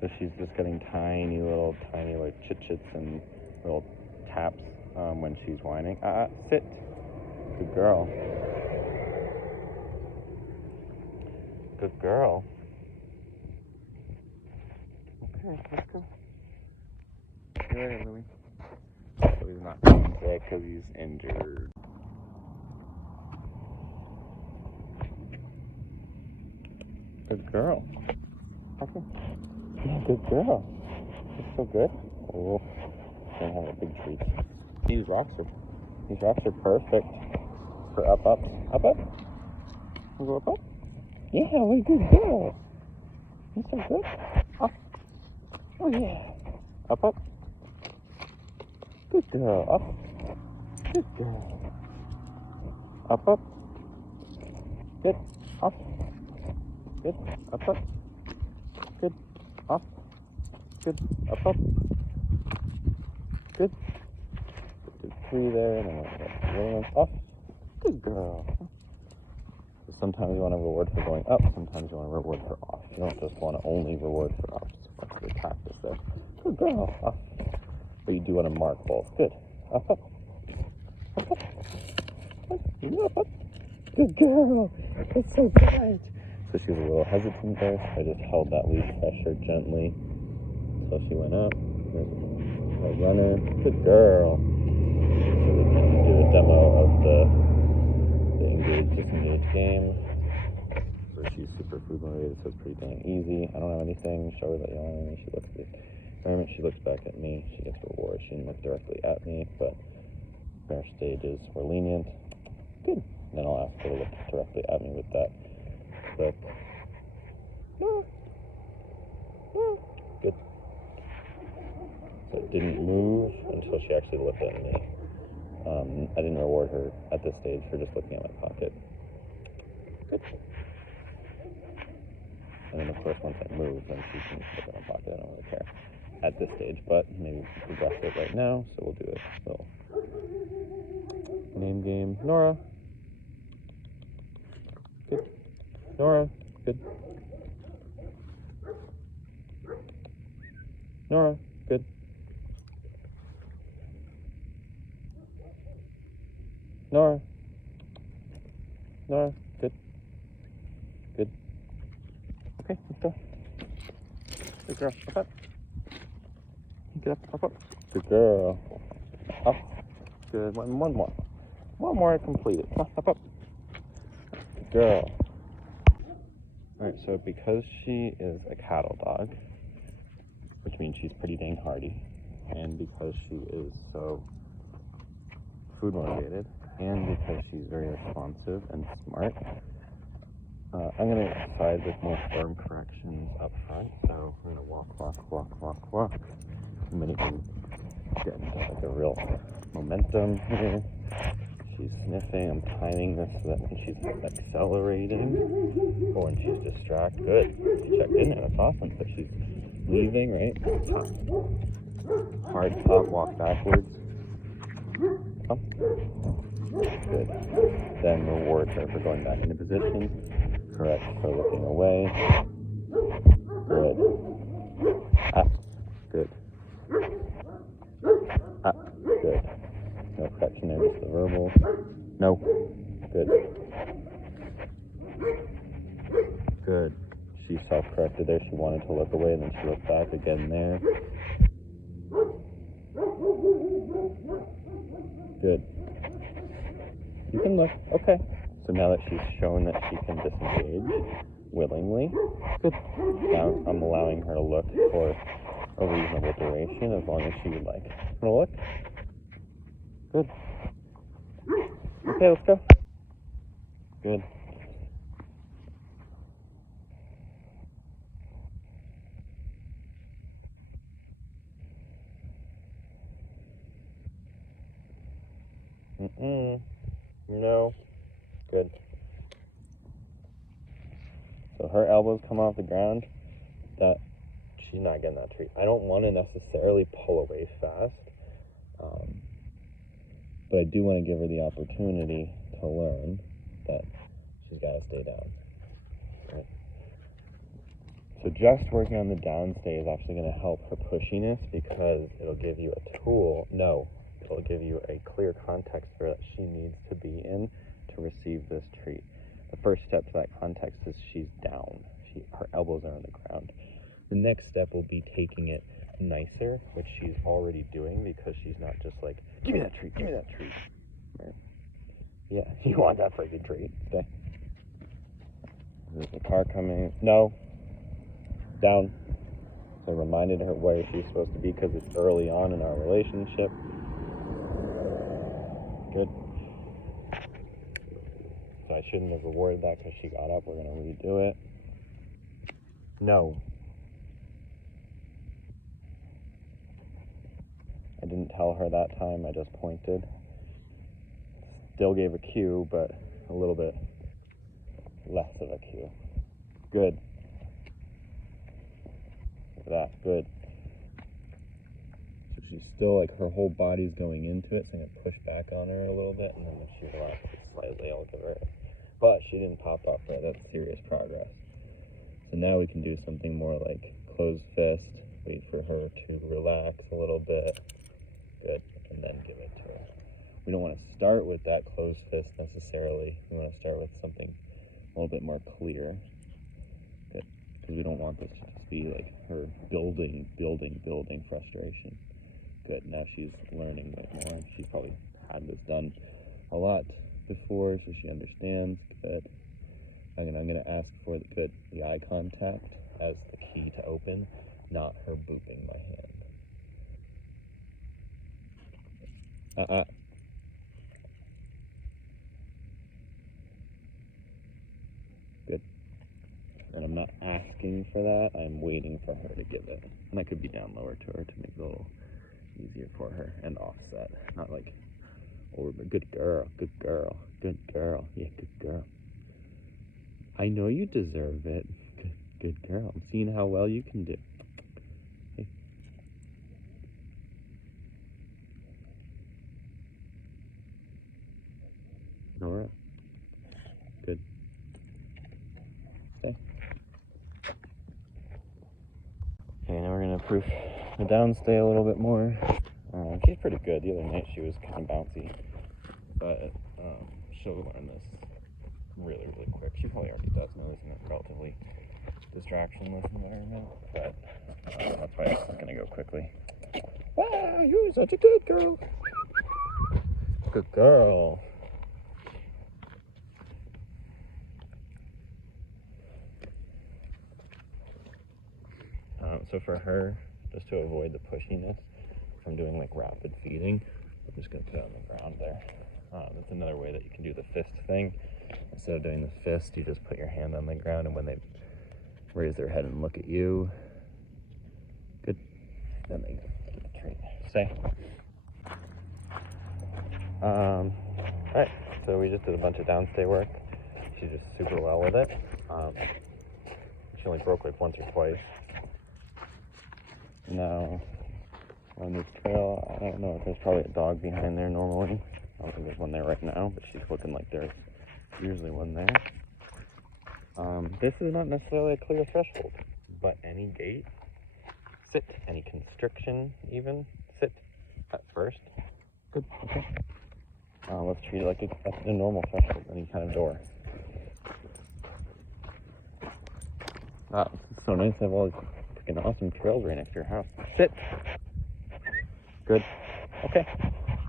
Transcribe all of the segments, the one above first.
So she's just getting tiny like chit-chits and little taps when she's whining. Sit. Good girl. Good girl. Okay, let's go. You're ready, Louie. So he's not coming today because he's injured. Good girl. Okay. Yeah, good girl. It's so good. Oh, gonna have a big treat. These rocks are perfect for up. Wanna go up? Yeah, what a good girl. You're so good. Up. Oh yeah. Up. Good girl. Up. Good girl. Up. Good. Up. Good. Up. Good. Up. Good. Up. Good. Good 3 there, and then the other one's up. Good girl. So sometimes you want to reward for going up, sometimes you want to reward for off. You don't just want to only reward for ups. That's the practice there. Good girl. Up. But you do want to mark both. Good. Up. Up. Up. Good girl. That's so good. So she was a little hesitant there, so I just held that lead pressure gently until she went up. There's a runner. Good girl. So we can do a demo of the disengage game. So she's super food motivated, so it's pretty dang easy. I don't have anything. Show her that you don't have any. She looks at the environment. She looks back at me. She gets rewards. She didn't look directly at me, but our stages were lenient. Good. Then I'll ask her to look directly at me with that. But good. So it didn't move until she actually looked at me. I didn't reward her at this stage for just looking at my pocket. Good. And then of course once I move, then she can look at my pocket. I don't really care at this stage, but maybe we can progress it right now. So we'll do a little name game. Nora. Good. Nora. Good. Nora. Good. Nora. Good. Good. Okay, let's go. Good girl. Up. Get up. Good girl. Up. Good. One more. One more completed. Up. Good girl. Alright, so because she is a cattle dog, which means she's pretty dang hardy, and because she is so food motivated, and because she's very responsive and smart, I'm going to side with more firm corrections up front. So we're going to walk. I'm going to get into like a real momentum here. She's sniffing. I'm timing this so that when she's accelerating or when she's distracted, good. She checked in there. That's awesome. So she's leaving, right? Top. Hard top, walk backwards. Up. Good. Then reward her for going back into position. Correct for looking away. Good. Up. Good. Up. Good. No correction there, just the verbal. No. Good. Good. She self-corrected there. She wanted to look away, and then she looked back again there. Good. You can look. Okay. So now that she's shown that she can disengage willingly, good. Now I'm allowing her to look for a reasonable duration as long as she would like. Wanna look? Good. Okay, let's go. Good. No. Good. So her elbows come off the ground. That she's not getting that treat. I don't want to necessarily pull away fast, but I do want to give her the opportunity to learn that she's got to stay down. Right? So just working on the downstay is actually going to help her pushiness because it'll give you a tool. No, it'll give you a clear context for that she needs to be in to receive this treat. The first step to that context is she's down. Her elbows are on the ground. The next step will be taking it nicer, which she's already doing because she's not just like, give me that treat, give me that treat. Right? Yeah, you want that freaking treat. Okay. There's a car coming. No. Down. So I reminded her where she's supposed to be because it's early on in our relationship. Good. So I shouldn't have rewarded that because she got up. We're going to redo it. No. I didn't tell her that time. I just pointed. Still gave a cue, but a little bit less of a cue. Good. Look at that. Good. So she's still like her whole body's going into it, so I'm going to push back on her a little bit, and then when she relaxes slightly, I'll give her. But she didn't pop up, right? That's serious progress. So now we can do something more like closed fist, wait for her to relax a little bit. Good. And then give it to her. We don't want to start with that closed fist necessarily. We want to start with something a little bit more clear. Good. Because we don't want this to just be like her building frustration. Good. Now she's learning way more. She's probably had this done a lot before, so she understands. Good. I'm going to ask for the eye contact as the key to open, not her booping my hand. Good. And I'm not asking for that, I'm waiting for her to give it. And I could be down lower to her to make it a little easier for her and offset. Not like over, but good girl, yeah, good girl. I know you deserve it. Good girl. I'm seeing how well you can do. Hey. Nora. Good. Stay. Okay, now we're going to proof the downstay a little bit more. She's pretty good. The other night she was kind of bouncy. But she'll learn this really quick. She probably already does know this in a relatively distractionless environment, but that's why this is going to go quickly. Wow, you're such a good girl. Good girl. So for her, just to avoid the pushiness, if I'm doing like rapid feeding, I'm just going to put it on the ground there. That's another way that you can do the fist thing. Instead of doing the fist, you just put your hand on the ground, and when they raise their head and look at you, good, then they get the treat. Stay. Alright, so we just did a bunch of downstay work. She did super well with it. She only broke like once or twice. Now, on this trail, I don't know if there's probably a dog behind there normally. I don't think there's one there right now, but she's looking like there's usually one there. This is not necessarily a clear threshold, but any gait, sit, any constriction even, sit at first. Good, okay. Let's treat it like a normal threshold, any kind of door. Wow, it's so nice to have all these freaking awesome trails right next to your house. Sit. Good. Okay.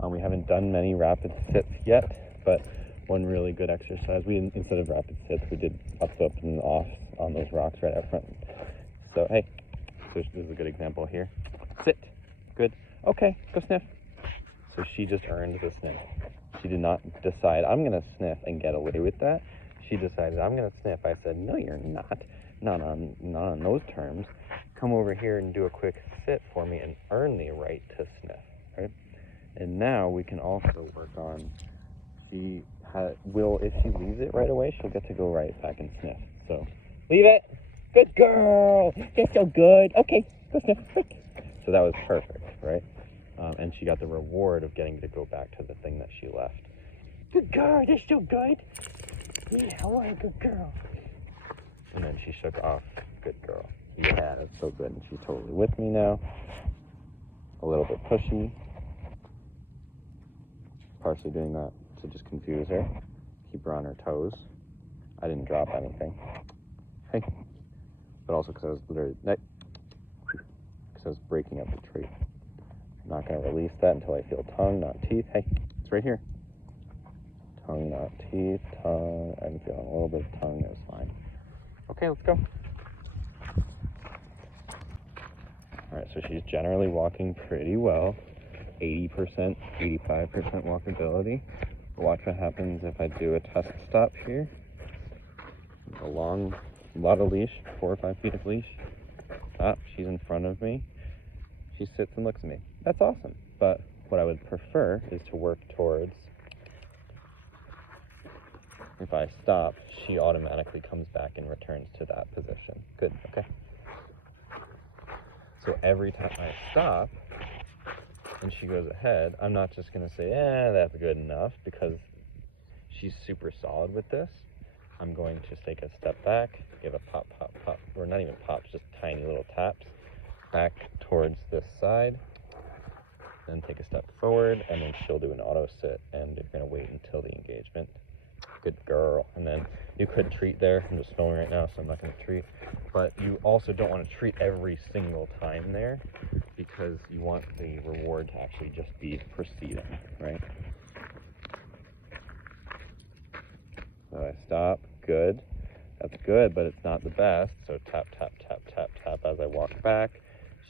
We haven't done many rapid sits yet, but one really good exercise, instead of rapid sits, we did up and off on those rocks right out front. So, hey, so this is a good example here. Sit. Good. Okay, go sniff. So she just earned the sniff. She did not decide, I'm going to sniff and get away with that. She decided, I'm going to sniff. I said, no, you're not. Not on those terms. Come over here and do a quick sit for me and earn the right to sniff, right? And now we can also work on, if she leaves it right away, she'll get to go right back and sniff. So, leave it. Good girl. You're so good. Okay, go sniff. Quick. So that was perfect, right? And she got the reward of getting to go back to the thing that she left. Good girl. You're so good. Yeah, I want a good girl. And then she shook off. Good girl. Yeah, that's so good. And she's totally with me now. A little bit pushy. Partially doing that to just confuse her. Keep her on her toes. I didn't drop anything. Hey. But also because I was literally, because I was breaking up the tree. I'm not going to release that until I feel tongue, not teeth. Hey, it's right here. Tongue, not teeth. Tongue. I'm feeling a little bit of tongue. That's fine. Okay, let's go. All right, so she's generally walking pretty well. 80%, 85% walkability. Watch what happens if I do a test stop here. A lot of leash, 4 or 5 feet of leash. She's in front of me. She sits and looks at me. That's awesome. But what I would prefer is to work towards, if I stop, she automatically comes back and returns to that position. Good, okay. So every time I stop and she goes ahead, I'm not just gonna say, that's good enough, because she's super solid with this. I'm going to take a step back, give a pop, pop, pop, or not even pops, just tiny little taps back towards this side, then take a step forward, and then she'll do an auto sit, and you're gonna wait until the engagement. Good girl. And then you could treat there. I'm just filming right now, so I'm not gonna treat, but you also don't want to treat every single time there, because you want the reward to actually just be proceeding, right? So I stop, good. That's good, but it's not the best. So tap, tap, tap, tap, tap as I walk back.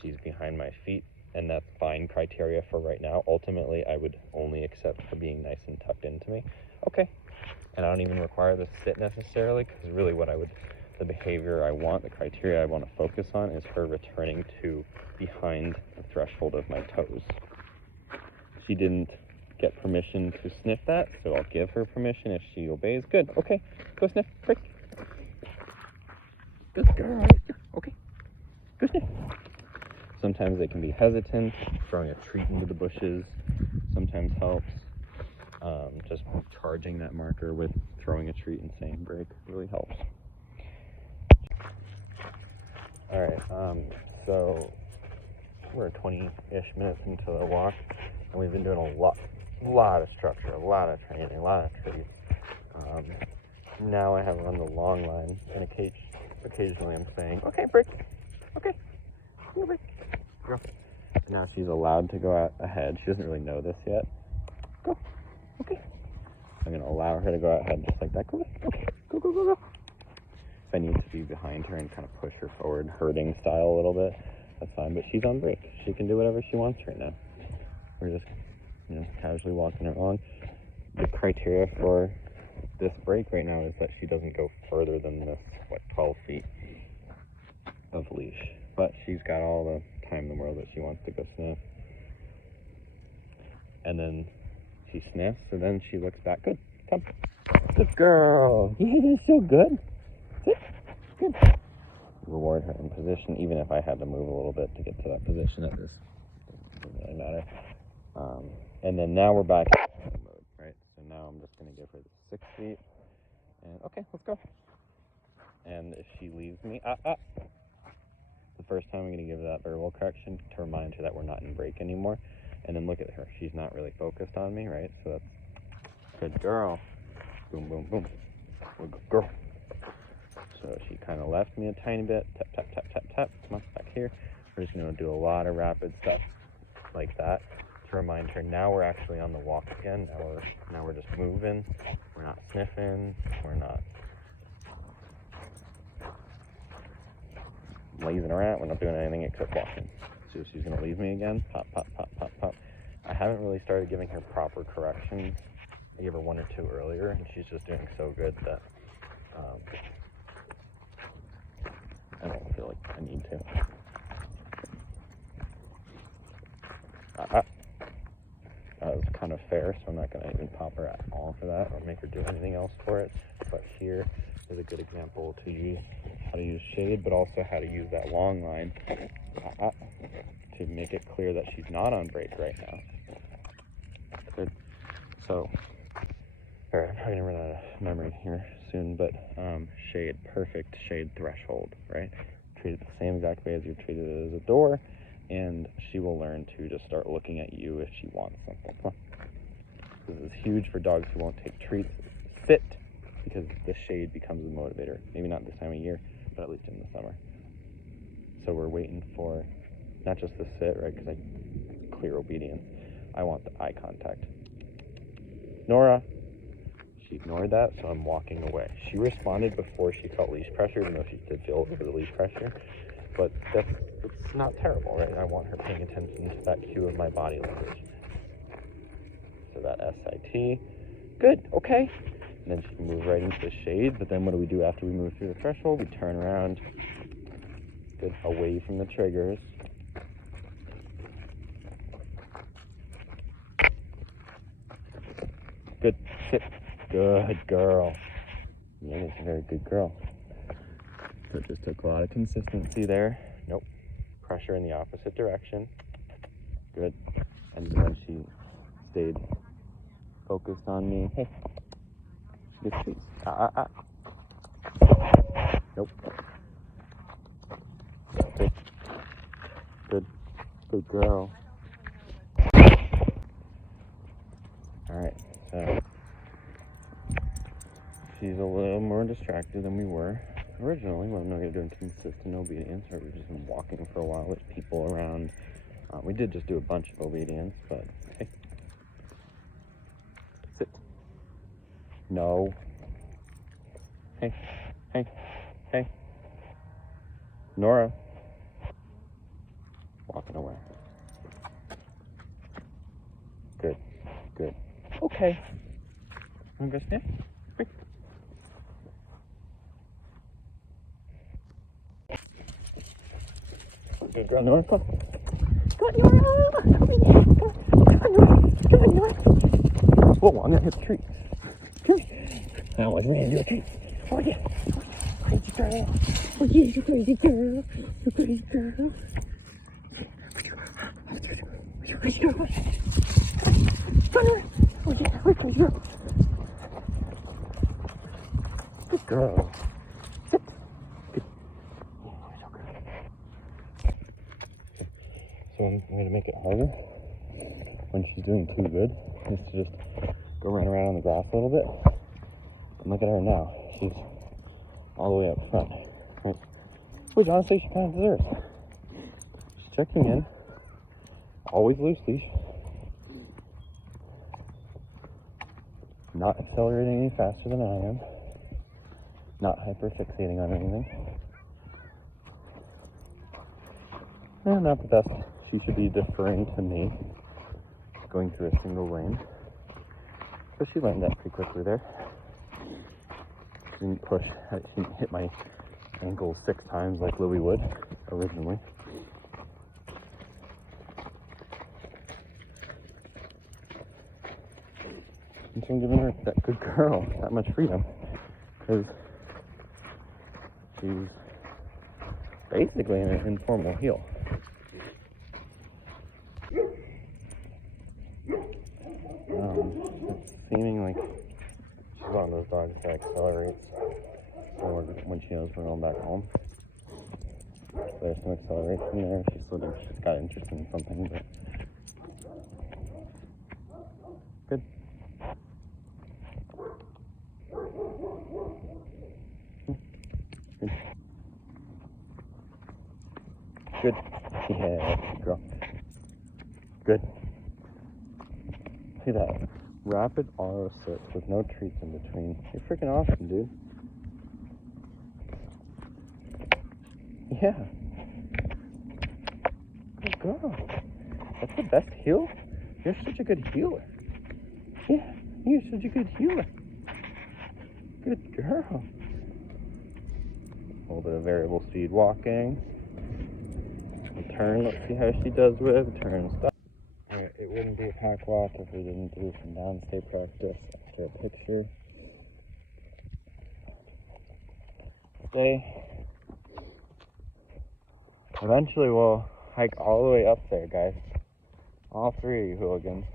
She's behind my feet, and that's fine criteria for right now. Ultimately, I would only accept her being nice and tucked into me. Okay. And I don't even require the sit necessarily, because really the behavior I want, the criteria I want to focus on is her returning to behind the threshold of my toes. She didn't get permission to sniff that, so I'll give her permission if she obeys. Good, okay, go sniff, quick. Good girl, okay, go sniff. Sometimes they can be hesitant, throwing a treat into the bushes sometimes helps. Just charging that marker with throwing a treat and saying break really helps. All right, so we're 20-ish minutes into the walk, and we've been doing a lot of structure, a lot of training, a lot of trees. Now I have her on the long line, and occasionally I'm saying, okay, break, okay, break, go. Now she's allowed to go out ahead. She doesn't really know this yet. Go, okay. I'm gonna allow her to go out ahead just like that. Go, okay, go, go, go, go. If I need to be behind her and kind of push her forward, herding style a little bit, that's fine, but she's on break. She can do whatever she wants right now. We're just, casually walking her along. The criteria for this break right now is that she doesn't go further than this, 12 feet of leash. But she's got all the time in the world that she wants to go sniff. And then she sniffs, and then she looks back. Good, come. Good girl. Yeah, that's so good. Sit. Good. Reward her in position, even if I had to move a little bit to get to that position. It doesn't really matter. And then now we're back in mode, right? So now I'm just going to give her the 6 feet. And okay, let's go. And if she leaves me, the first time I'm going to give that verbal correction to remind her that we're not in break anymore. And then look at her. She's not really focused on me, right? So that's good girl. Boom, boom, boom. Good girl. So she kind of left me a tiny bit. Tap, tap, tap, tap, tap. Come on, back here. We're just going to do a lot of rapid stuff like that to remind her now we're actually on the walk again. Now we're just moving. We're not sniffing. We're not lazing around. We're not doing anything except walking. So she's going to leave me again. Pop, pop, pop, pop, pop. I haven't really started giving her proper corrections. I gave her 1 or 2 earlier, and she's just doing so good that I don't feel like I need to. That was kind of fair, so I'm not going to even pop her at all for that or make her do anything else for it. But here is a good example to use how to use shade, but also how to use that long line to make it clear that she's not on break right now. Good. So, all right, I'm probably going to run out of memory here soon, but shade, perfect shade threshold, right? treat it the same exact way as you treated it as a door, and she will learn to just start looking at you if she wants something. Come on. This is huge for dogs who won't take treats. Sit, because the shade becomes a motivator. Maybe not this time of year, but at least in the summer. So we're waiting for not just the sit, right, because I clear obedience. I want the eye contact. Nora. She ignored that, so I'm walking away. She responded before she felt leash pressure, even though she did feel a little bit of leash pressure. But it's not terrible, right? I want her paying attention to that cue of my body language. So that SIT. Good, okay. And then she can move right into the shade, but then what do we do after we move through the threshold? We turn around. Good, away from the triggers. Good, sit. Good girl. Yeah, that's a very good girl. So it just took a lot of consistency there. Nope. Pressure in the opposite direction. Good. And when she stayed focused on me, hey, she gets treats. Nope. Good. Good. Good girl. Alright, so she's a little more distracted than we were originally when we were doing consistent obedience, or we've just been walking for a while with people around. We did just do a bunch of obedience, but hey. Sit. No. Hey. Hey. Hey. Nora. Walking away. Good. Good. Okay. Wanna go sniff? Quick. Good girl, Nora. Come on. Come on, Nora. Come on, Nora. Come on, Nora. Whoa, I'm gonna hit the tree. Come here. I was ready to do a tree. Oh, yeah. Crazy girl. Oh, yeah, you crazy girl. You crazy girl. You crazy girl. Come on, Nora. Oh, yeah, we're crazy girl. Good girl. Sit. Good. So I'm going to make it harder when she's doing too good, is to just go run around on the grass a little bit. And look at her now. She's all the way up front. Right? Which honestly she kind of deserves. She's checking in. Always loose leash. Not accelerating any faster than I am. Not hyper-fixating on anything. And not the best. She should be deferring to me, going through a single lane. But she learned that pretty quickly there. She didn't push. She didn't hit my ankles 6 times like Louie would originally. And so I'm giving her that good girl that much freedom, because she's basically in an informal heel. It's seeming like she's one of those dogs that accelerates or when she knows we're going back home. There's some acceleration there. She's got interest in something, but good. Good. Yeah, good girl. Good. See that? Rapid auto sit with no treats in between. You're freaking awesome, dude. Yeah. Good girl. That's the best heel? You're such a good healer. Yeah, you're such a good healer. Good girl. A little bit of variable speed walking. A turn, let's see how she does with turn stop. Alright, it wouldn't be a pack walk if we didn't do some downstay practice after a picture. Okay. Eventually we'll hike all the way up there, guys. All 3 of you hooligans.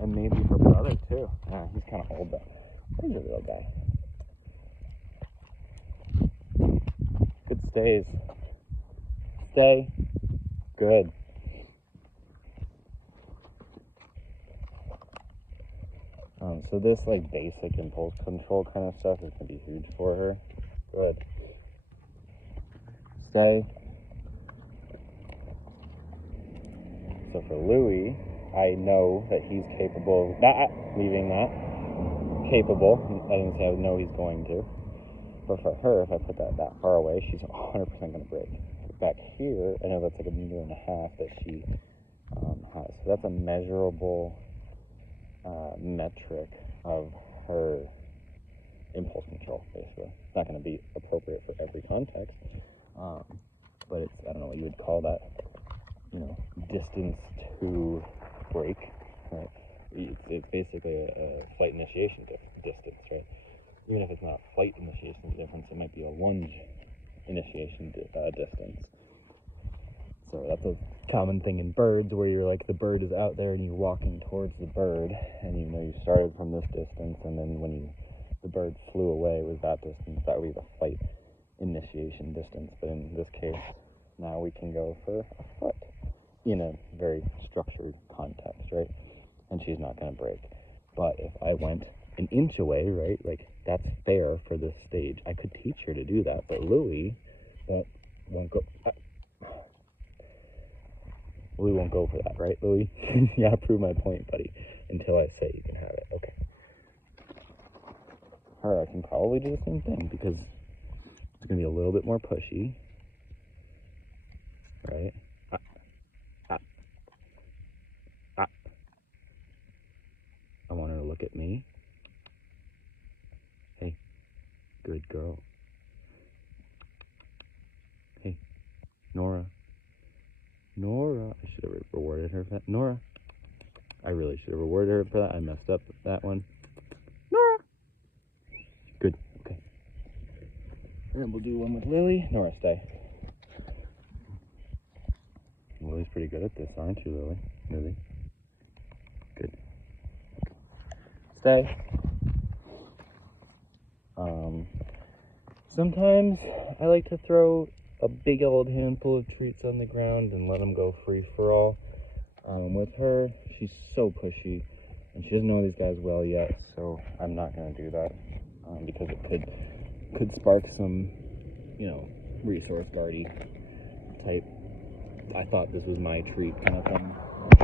And maybe her brother too. Yeah, he's kind of old though. He's a real guy. Good stay. stays. Stay. Good. So this like basic impulse control kind of stuff is gonna be huge for her. Good. Stay. So for Louie, I know that he's capable of not leaving that. Capable. I didn't say I know he's going to. But for her, if I put that far away, she's 100% gonna break. Back here, I know that's like 1.5 meters that she has. So that's a measurable metric of her impulse control, basically. It's not going to be appropriate for every context, but it's, I don't know what you would call that, distance to break, right? It's basically a flight initiation distance, right? Even if it's not flight initiation difference, it might be a lunge initiation distance. So that's a common thing in birds where you're like, the bird is out there and you're walking towards the bird, and you started from this distance, and then when the bird flew away with that distance, that would be the flight initiation distance. But in this case, now we can go for a foot in a very structured context, right? And she's not going to break. But if I went an inch away, right, like that's fair for this stage. I could teach her to do that, but Louie, that won't go. Louie won't go for that, right, Louie? You gotta prove my point, buddy, until I say you can have it. Okay. Her, I can probably do the same thing because it's gonna be a little bit more pushy, right? I want her to look at me. Hey, good girl. Hey, Nora. Nora. I should have rewarded her for that. Nora. I really should have rewarded her for that. I messed up with that one. Nora. Good. Okay. And then we'll do one with Lily. Nora, stay. Lily's pretty good at this, aren't you, Lily? Lily. Good. Stay. Sometimes I like to throw a big old handful of treats on the ground and let them go free for all. With her, she's so pushy, and she doesn't know these guys well yet, so I'm not going to do that because it could spark some, resource guardy type. I thought this was my treat kind of thing.